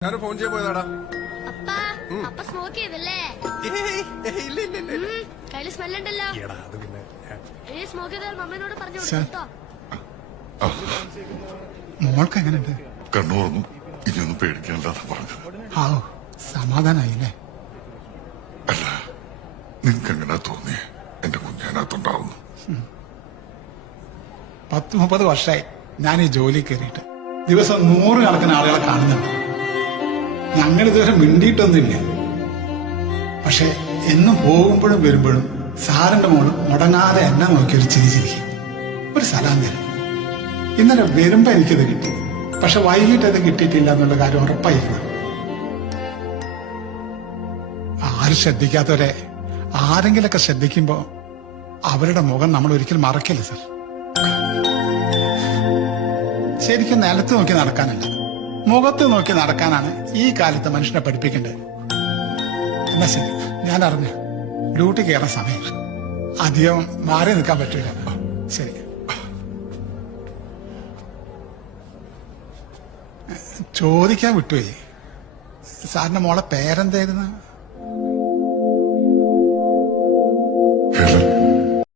ഞാൻ ഫോൺ ചെയ്യാൻ പോയതാടാ. അപ്പ സ്മോക്ക് ചെയ്തല്ലേ? കയ്യില് സ്മെല്ലുണ്ടല്ലോ. സ്മോക്ക് ചെയ്താൽ മമ്മനോട് പറഞ്ഞു കൊടുത്തോ. മോൾക്ക് എങ്ങനെയുണ്ട്? കണ്ണുറന്നു. ഇനിയൊന്നും പേടിക്കാനില്ലാതെ പറഞ്ഞത്. ആ സമാധാനായില്ലേ? അല്ല, നിനക്ക് എങ്ങനെ തോന്നി എന്റെ കുഞ്ഞിനകത്തുണ്ടാവുന്നു? 10-30 വർഷമായി ഞാൻ ഈ ജോലി കയറിയിട്ട്. ദിവസം 100 കണക്കിന് ആളുകളെ കാണുന്നുണ്ട്. ഞങ്ങൾ ഇതുവരെ മിണ്ടിയിട്ടൊന്നുമില്ല. പക്ഷെ എന്നും പോകുമ്പോഴും വരുമ്പോഴും സാറിന്റെ മോള് മുടങ്ങാതെ എന്നെ നോക്കിയൊരു ചിരിച്ചിരിക്കും, ഒരു സലാം തരും. ഇന്നലെ വരുമ്പോ എനിക്കത് കിട്ടി, പക്ഷെ വൈകിട്ട് അത് കിട്ടിയിട്ടില്ല എന്നുള്ള കാര്യം ഉറപ്പായിരിക്കും. ആരും ശ്രദ്ധിക്കാത്തവരെ ആരെങ്കിലൊക്കെ ശ്രദ്ധിക്കുമ്പോ അവരുടെ മുഖം നമ്മൾ ഒരിക്കലും മറക്കില്ല സാർ. ശരിക്കും നിലത്ത് നോക്കി നടക്കാനല്ല, മുഖത്ത് നോക്കി നടക്കാനാണ് ഈ കാലത്ത് മനുഷ്യനെ പഠിപ്പിക്കേണ്ടത്. എന്നാ ശരി, ഞാൻ അറിഞ്ഞു ഡ്യൂട്ടി കയറാൻ സമയം. അധികം മാറി നിൽക്കാൻ പറ്റില്ല. ശരി. ചോദിക്കാൻ വിട്ടുപോയി, സാറിന്റെ മോളെ പേരെന്തായിരുന്നു?